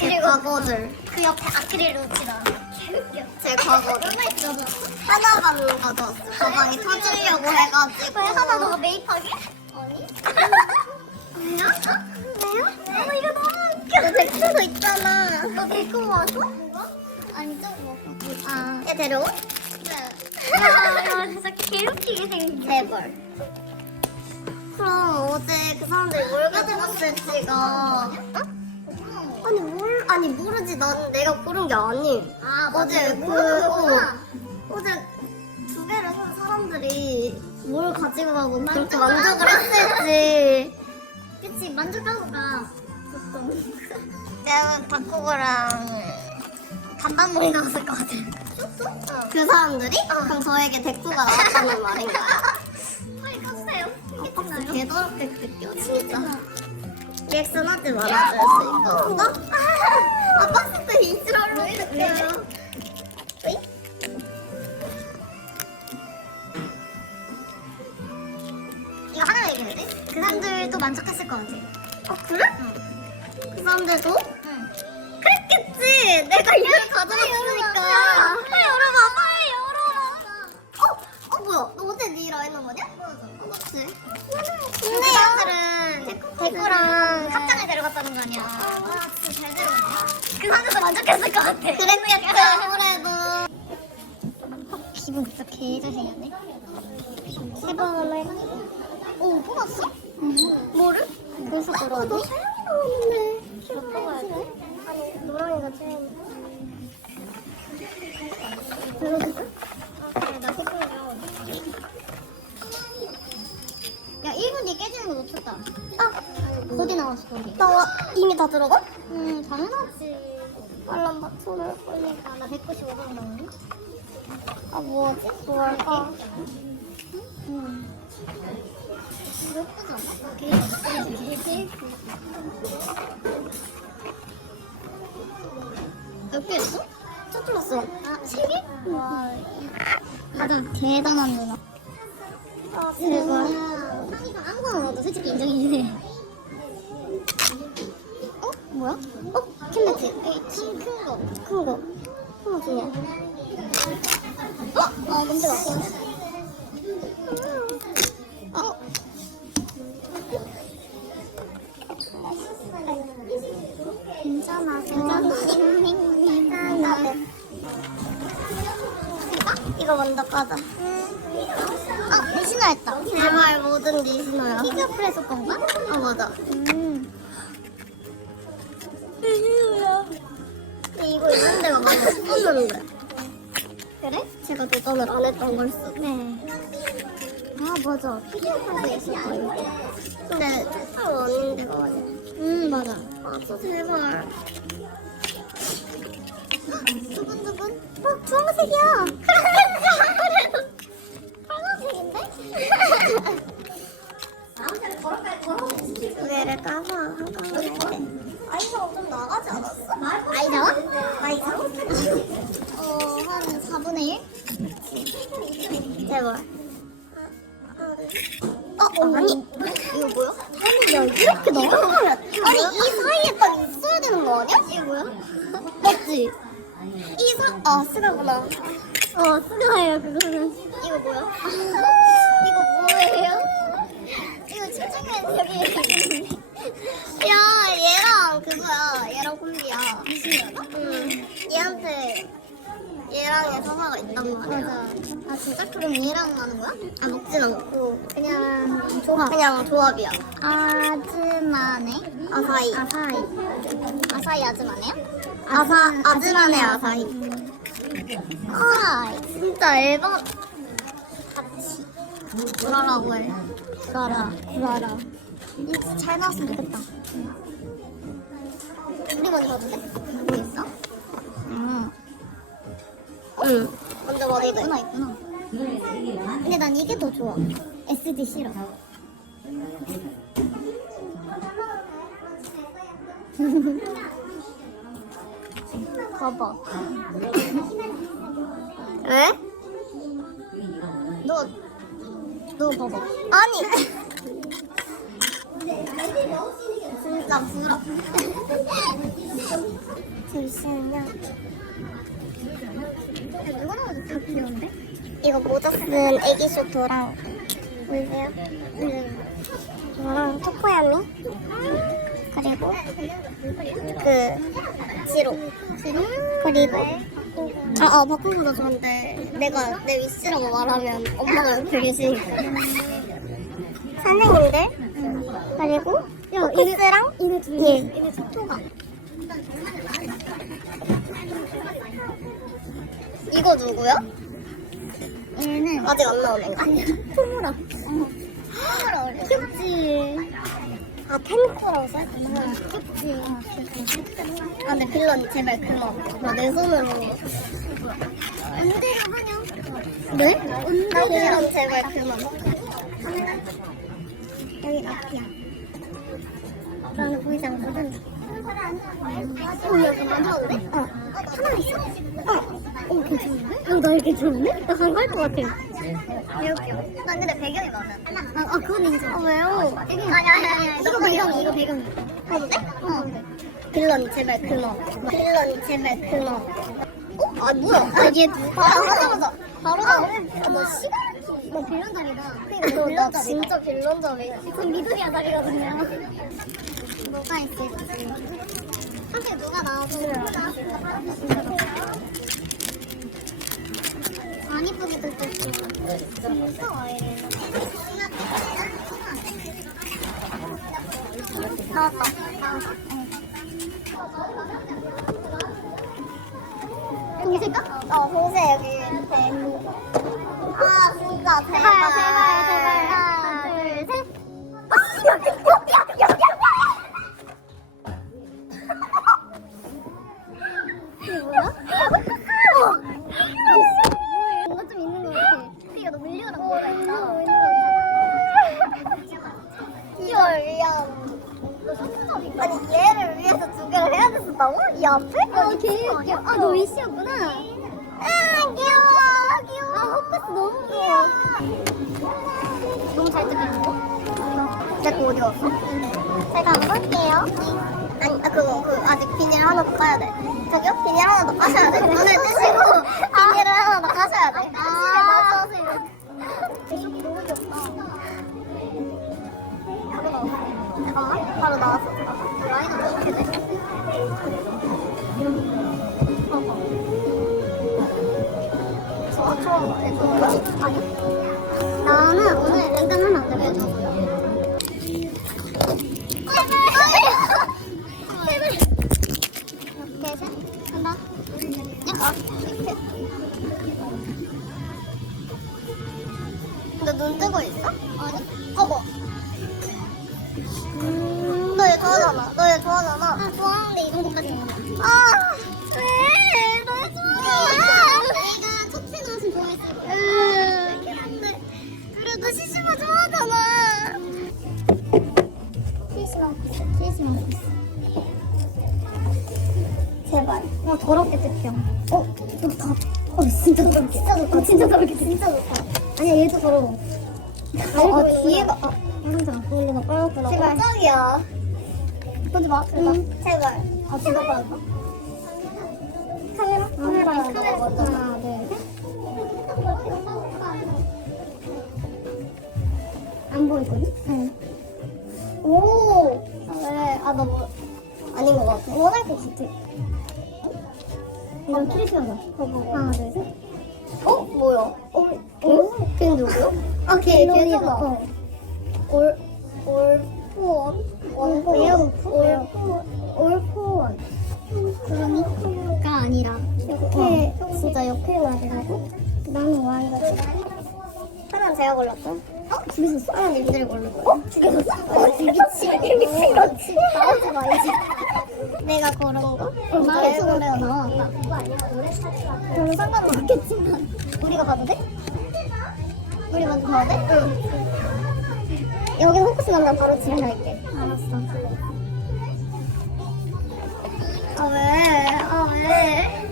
제 과거들. 그 옆에 아크릴 로치가 개웃겨. 제 과거들. 있어서. 하나만 가져왔어. 가방이 터지려고 해가지고. 왜 하나 너가 매입하게? 아니. 왜요? 왜요? 어, 이거 너무 웃겨. 너 백수도 있잖아. 너 데리고 와서? 아니, 저거 먹어. 아. 얘 데려올? 네. 야, 진짜 개웃기게 생긴. 제발. 그럼 어제 그 사람들이 뭘 가져갔을지가. 어? 아니 뭘 아니 모르지 난 내가 고른 게 아니. 아, 어제 그. 어, 어제 두 개를 산 사람들이 뭘 가지고 가고 그렇게 만족을 했을지. 그치, 만족하고가 보통. 내가 닭고거랑 단단물이 나왔을 것 같아. 그 사람들이 그럼 저에게 대꾸가 나왔다는 말인가요? 빨리 가주세요. 아, 박스 개더럽게 느껴 진짜. 리액션 하지 말아줄 수 있어. 그거? 아 박스 때 이지랄로 해요. 이거 하나 얘기해야 돼? 그 사람들도 만족했을 것 같아. 아 그래? 그 사람들도? 응. 그랬겠지. 내가 이걸 가져왔으니까. 너 어제 네 일화 했는 거냐? 맞아. 맞지. 근데 얘들은 대구랑 네. 합장을 데려갔다는 거 아니야. 아, 진짜 잘 데려갔다. 그 사람들도 만족했을 것 같아. 그랬겠다. 그래도. 어, 기분 진짜 개잘생겼네. 세번 할 오, 뽑았어? 뭐를? 그래서 어, 너 그러니? 사연이 나왔는데. 뽑아야 돼? 아니, 노랑이가 제일. 다 들어가? 음, 당연하지. 맞춰놓을 거니까. 그러니까 나 195번 나오네. 아, 뭐지? 뭐 할까? 음. 예쁘지 않아? 개, 개, 개. 몇개 했어? 첫 플러스. 아, 세 개? 와, 맞아. 대단한 누나. 아, 제발. 한이가 아무거나 넣어도 솔직히. 어? 뭐야? 어? 에이, 큰 거. 큰 거. 중에. 어? 아, 냄새 맡고. 어? 괜찮아, 괜찮아. 이거 먼저 까자. 아, 내 신화했다. 제발 뭐든 네 신호야. 피규어 프레소 건가? 아, 맞아. 음. 근데 이거 있는 데가 많이 싶었는데. 그래? 제가 도전을 안 했던 걸 수도. 네. 아, 맞아. 있을 거예요. 근데 촉발 원인 데가 많이. 음, 맞아. 아, 저 제발. 두근두근. 어, 주황색이야. 빨간색인데? 두 개를 까서 한꺼번에. 아이가 아이 나와? 어, 한 4분의 1? 제발. 어, 아니. 이거 뭐야? 아니, 야, 이렇게 나가면. 아니, 이 사이에 딱 있어야 되는 거 아니야? 이게 뭐야? 맞지? 이 사, 아, 스가구나. 어, 스가예요, 그거는. 이거 뭐야? 이거 뭐예요? 이거 최종엔 여기 야, 얘랑 그거야. 얘랑 콤비야. 미신이었나? 응. 얘한테 얘랑의 서사가 있단 말이야. 맞아. 아, 진짜? 그럼 얘랑 하는 거야? 아, 먹진 않고. 그냥 조합. 그냥 조합이야. 아즈마네? 아사히. 아사히. 아사히 아즈마네요? 아사, 아즈만의 아사히. 아, 진짜 앨범. 같이. 뭐라라고 해. 구라라, 구라라. 이거 잘 나왔으면 좋겠다. 우리 먼저 해도 돼? 뭐 있어? 음, 응. 먼저 머리 돼. 있구나, 있구나. 근데 난 이게 더 좋아. SD 싫어. 봐봐. 왜? 너, 너 봐봐. 아니. 진짜 부럽. 다 귀여운데? 이거 모자 쓴 애기 쇼토랑 보이세요? 이거랑 초코야미 그리고 그 지로 그리고 아, 아 바꾸보다 좋은데 내가 내 위시라고 말하면 엄마가 옆에 계시니까 선생님들 그리고 이네 둘. 예. 이네 초토가. 이거 누구요? 얘는 아직 안 나온 애가 토모라. 토모라 어려. 귀엽지. 아 펜코라고 써있구나 귀엽지. 어. 아 근데 빌런 제발 그만 나내 손으로 언제로 하냐? 네? 나 빌런 제발 그만 여기 앞이야. 나는 보이지 않거든 어, 돼? 어 하나 있어? 어. 어, 괜찮은데? 어, 나 이렇게 좋은데? 나 간거 할것 같아 이렇게. 난 근데 배경이 마음에 안 들어. 아, 아 그건 인정 아 왜요? 아니, 아니, 아니, 아니. 이거 배경이, 이거 배경이. 해도 돼? 어 빌런 제발 그만 빌런 제발 그만 어? 아 뭐야 아 얘 누가 아 맞아 맞아 바로 나오네 너 시가르키 너 빌런잡이다. 너, 나 진짜 빌런잡이야 전 미드리아 잡이거든요. 뭐가 있을지. 사실 누가 나와도 안 이쁘게. 무서워, 얘. 나왔다 동생가? 어 홍세 여기 아 진짜 제발 제발. 하나, 둘, 셋. 여기 여기 여 어, 개 귀여워. 아, 너 위시였구나. 아 귀여워 귀여워 아, 헛바스 너무 귀여워. 너무 잘 뜯겼어. 내거 어디 갔어? 제가 안 볼게요 아니 아 그거 그 아직 비닐 하나 더 까야 돼 저기요? 비닐 하나 더 까셔야 돼 눈을 뜨시고 비닐을 하나 더 까셔야 돼 아. 확실히 맞춰서 너무 귀엽다. 바로 나왔어 나는 오늘 간다 야 이렇게 너눈 뜨고 있어? 아니 어머 너얘 좋아하잖아. 너얘 좋아하잖아. 아, 좋아하는데 이 정도까지 는 아 왜? 너 좋아해 와 더럽게 뜯겨. 어 좋다. 어 진짜 더럽게. 진짜 좋다. 어, 진짜 더럽게. 진짜 좋다. 아니야 얘도 더러워. 어, 아 뒤에가 아 항상. 근데 나 빨갛구나 제발. 깜짝이야 보지 마. 응 제발 아 진짜 빨갛다. 카메라 카메라 카메라 먼저 하나 둘 셋. 안 보이거든? 응. 오! 아, 왜? 아, 나 뭐, 아닌 것 같아. 원할 것 같아. 이건 키리시하자. 하나 둘 셋. 어? 뭐야? 어? 어? 걔 누구야? 아, 걔, 걔잖아. 어. 올, 올포원? 원포원? 에어포. 올포, 올포원. 그러니까 아니라. 역해, 진짜 역해만 해가지고. 나는 와이가 하나는 제가 골랐죠? 어? 어? 미친, 미친. 나오지 마, 이제. 내가 고른 거? 어, 나의 노래가 나왔다. 별로 상관은 없겠지만. 우리가 봐도 돼? 우리 먼저 봐도 돼? 응. 여기 포커스 나면 바로 집에 갈게. 알았어. 아, 왜? 아, 왜?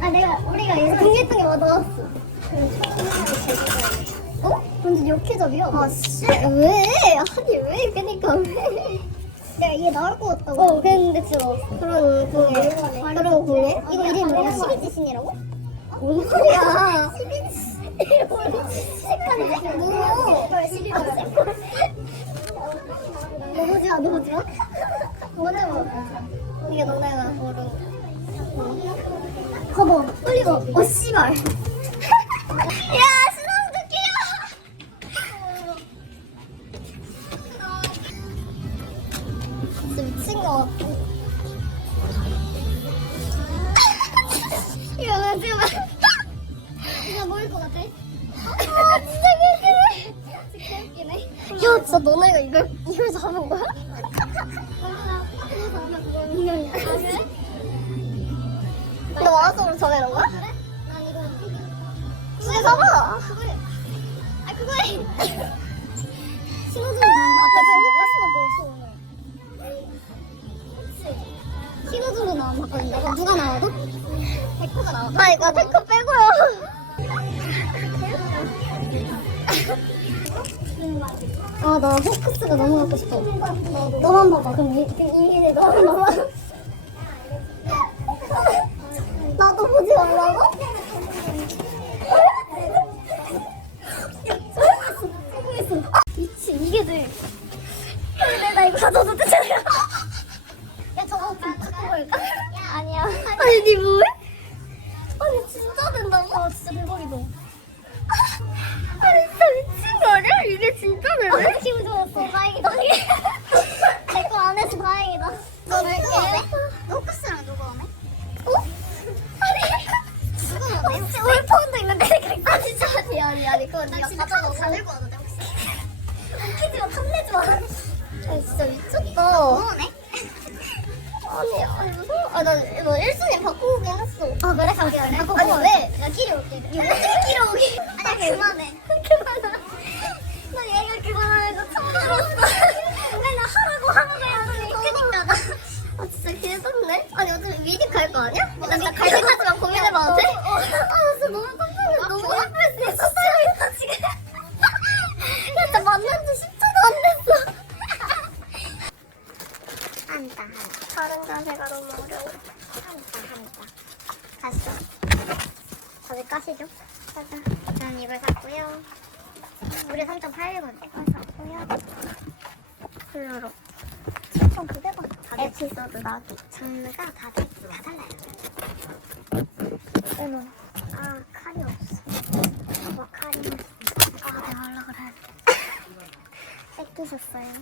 아 내가 우리가 예상 게. 어? 완전 역해접이야. 아, 씨. 왜? 아니, 왜? 그니까 왜? 내가 얘 나올 것 같다고. 어, 근데 진짜 그런, 그런, 그런 이거 이름이 뭐야? 시비지신이라고? 뭔 소리야? 시비지. 색깔이 뭐? 시비지. 너무 좋아, 너무 좋아. 먼저 봐. 이게 너네가 모르는. 봐봐, 빨리 가. 어, 씨발. 야. 진짜 미친 거 같아. 이거 나 지금 이거 뭐일 것 같아? 아 진짜 웃기네. 진짜 웃기네. 야 진짜 너네가 이걸 이걸 잡은 거야? 너 와서 정해놓은 거야? 난 이거 그래 잡아. 그거에 아 그거에 신호등 백호가 나와. 아 이거 백호 빼고요. 아 나 포크스가 너무 갖고 싶어. 너만 봐봐. 그럼 이, 이게 너만 봐봐. 나도 보지 말라고? 미친 이게 돼. 우리 폰도 있는데 아 진짜 아니 아니 아니 그건 네가 가져가고 다 들고 돼 혹시? 웃기지 마 탐내지 마. 아 진짜 미쳤다. 누구 오네? 아니, 아니 무서워. 아, 나 이거 1순위 바꾸고 오긴 했어. 아, 그래? 잠깐 바꾸고 아니, 왜? 나 끼리 올게. 어떻게 끼리 오기? 아니, 그만해. 그만해. 나 얘가 거 처음 들었어. 맨날 하라고 하는 거야. 아니, 그니까 나. 아, 진짜 개섭네? 아니, 어차피 미리 갈 거 아니야? 나 진짜 갈 때까지만 고민해봐도 돼? 아, 나 진짜 너무 깜짝이야. 너무 예쁠 수 있어. 있다, 지금. 야, 진짜 만난 지 10초도 안 됐어. 한다 한다 다른 자세가 너무 어려워 한다 한다 갔어 다들 까시죠? 짜잔 저는 이걸 샀고요 무려 3.800원대 이걸 샀고요 블루로 7,900원 나기 장르가 다들 다 달라요 어머 아 칼이 없어 뭐 칼이 아 내가 하려고 그래 뺏기셨어요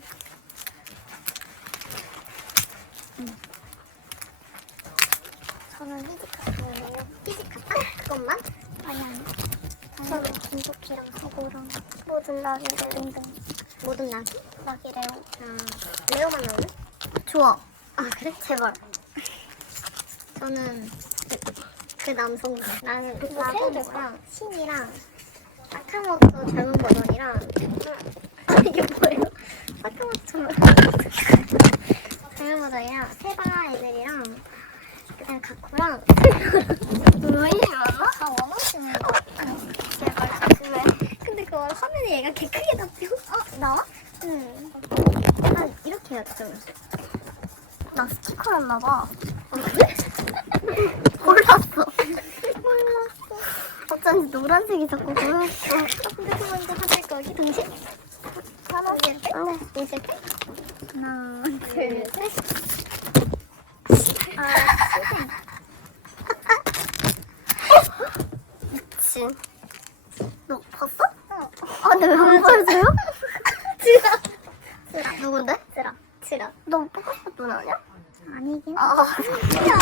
저는 히지카트예요. 히지카타? 그것만? 아니 아니. 저는 김토키랑 서고랑 모든 낙이들 등등. 모든 낙이? 낙이 레오. 아, 레오만 나오네? 좋아. 아 그래? 제발. 저는 그, 그 남성 나는 나고랑 신이랑 사카모토 젊은 버전이랑 아 이게 뭐예요? 사카모토 젊은 버전이랑 세바 애들이랑 그다음 이리 많아? 다 원하시는 거 제발 그래 근데 그거 화면에 얘가 개 크게 잡혀 어? 나와? 응한 이렇게 해야 돼 나 스티커였나봐 어, 그래? 몰랐어 몰랐어 어쩐지 노란색이 자꾸 보였어 근데 그거 이제 가질 거기 동시? 하나 둘 셋? 네 이제 셋? 하나 둘 셋 아, 미친. 너 봤어? 어. 아, 근데 왜안 보여줘요? 지라. 지라. 누군데? 지라. 지라. 너 똑같은 눈 아니야? 아니긴. 아, 야.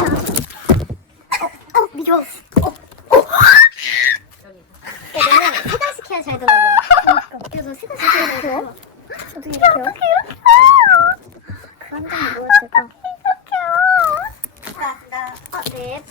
어, 어. 어, 어. 세잘 세? 어떻게 이렇게 해요? 그 한장이 뭐였을까? 나, 어, 네.